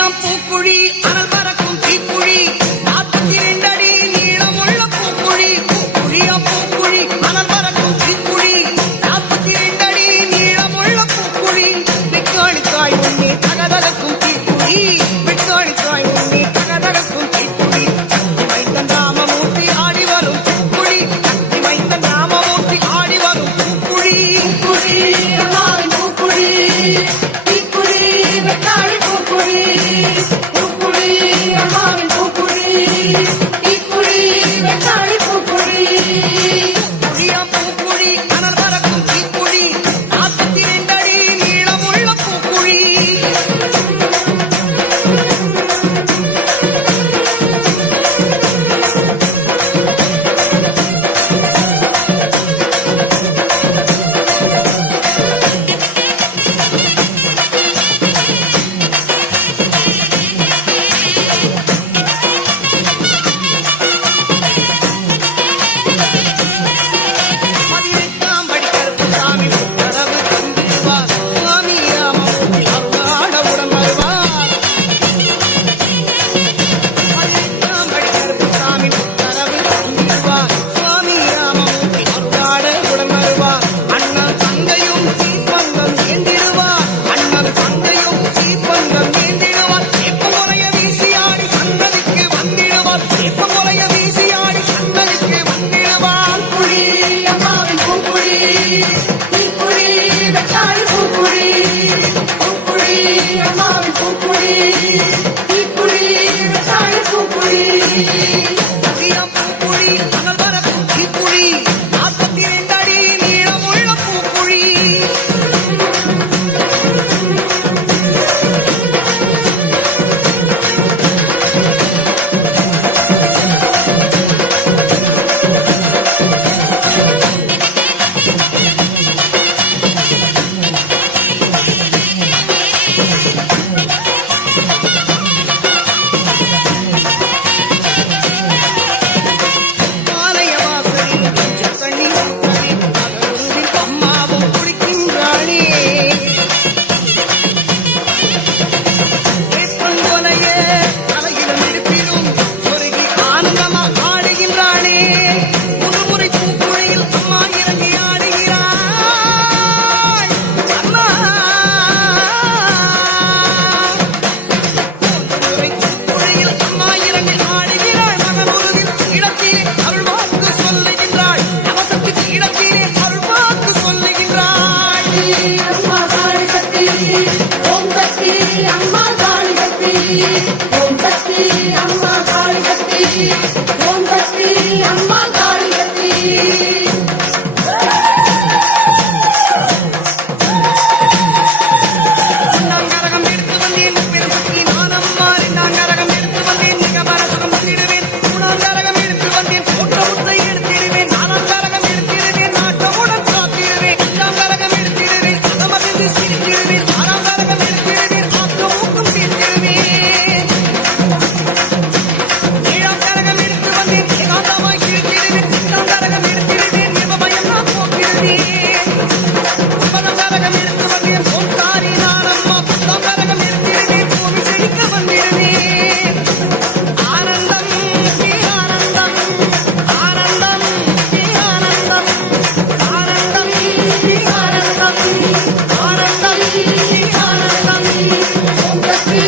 பூக்குழி அனல் பறக்கும் தீக்குழி 42 அடி நீளமுள்ள பூக்குழி பூக்குழியாம் பூக்குழி அனல் பறக்கும் தீக்குழி 42 அடி நீளமுள்ள பூக்குழி விட்டோழித்தாய் உன்னே தகதகக்கும் தீக்குழி விட்டோழித்தாய் உன்னே தகதகக்கும் தீக்குழி சக்தி வைத்த நாமமூர்த்தி ஆடி வரும் பூக்குழி சக்தி வைத்த நாமமூர்த்தி ஆடி வரும் பூக்குழி பூக்குழி அம்மாவின் பூக்குழி தீக்குழி வெட்டாளி பூக்குழி பூக்குழி அம்மாவின் பூக்குழி தீக்குழி வெட்டாளி பூக்குழி பூக்குழியாம் பூக்குழி அனல் பறக்கும் தீக்குழி 42 அடி நீளமுள்ள பூக்குழி பதினெட்டாம் படி கருப்புசாமி உத்தரவு தந்திடுவார் சுவாமி ராமமூர்த்தி அருளாட உடன் வருவார் 18ஆம் படி கருப்புசாமி உத்தரவு தந்திடுவார் சுவாமி ராமமூர்த்தி அருளாட உடன் வருவார் அண்ணன் தங்கையும் தீப்பந்தம் ஏந்திடுவார் அண்ணன் தங்கையும் தீப்பந்தம் ஏந்திடுவார் எப்பமுறைய வீசியாடி சன்னதிக்கு வந்திடுவார் எப்பமுறைய வீசியாடி சன்னதிக்கு வந்திடுவார் குழி அம்மாவின் பூக்குழி தீக்குழி வெட்டாளி பூக்குழி பூக்குழி அம்மாவின் பூக்குழி தீக்குழி வெட்டாளி பூக்குழி பூக்குழியாம் பூக்குழி அனல் பறக்கும் தீக்குழி 42 அடி நீளமுள்ள பூக்குழி ஆலய வாசலில் கொஞ்சம் தண்ணி ஊற்றி அகருவில் அம்மாவும் குளிக்கின்றாளே ஏற்பங்கொலையே தலையிலும் இடுப்பிலும் சொருகி ஆனந்தமா ஆடுகின்றாளே முதுமுறை பூக்குழியில் அம்மா இறங்கி ஆடுகிறாள் அம்மா முதுமுறை பூக்குழியில் அம்மா இறங்கி ஆடுகிறாள் மகனுருவில் இடத்திலே அருள் வாக்கு சொல்லுகின்றாள் அவசக்தி இடத்திலே அருள் வாக்கு சொல்லுகின்றாள் அம்மா காளி சக்தி ஓம் சக்தி அம்மா காளி சக்தி ஓம் சக்தி அம்மா காளி சக்தி ஓம் சக்தி அம்மா காளி சக்தி நாங்கரகம் எடுத்து வந்தேன் பெருசக்தி நானம்மா நாங்கரகம் எடுத்து வந்தேன் மிக பரசுகம் வந்திடுவேன் மூணாங்கரகம் எடுத்து வந்தேன் ஒற்ற முத்தை எடுத்திடுவேன் நாலாங்கரகம் எடுத்திடுவேன் நாட்டமுடன் காத்திடுவேன் அஞ்சாங்கரகம் எடுத்திடுவேன் அதமதிந்து சிரித்திடுவேன் ஆறாங்கரகம் எடுத்திடுவேன் ஆக்கமூக்கம் சேர்த்திடுவேன் ஏழாம் கரகம் எடுத்து வந்தேன் ஏகாந்தமாய் சிரித்திடுவேன் எட்டாம் கரகம் எடுத்திடுவேன் நிர்மபயம் நான் போக்கிடுவேன் ஒன்பதாம் கரகம் எடுத்து வந்தேன் ஓம்காரி நானம்மா 10ஆம் கரகம் எடுத்திடுவேன் பூமி செழிக்க வந்திடுவேன் ஆனந்தம் ஆனந்தம் ஆனந்தம் ஆனந்தம் ஆனந்தம் ஆனந்தம் ஆனந்தம் ஆனந்தம் ஓம் சக்தி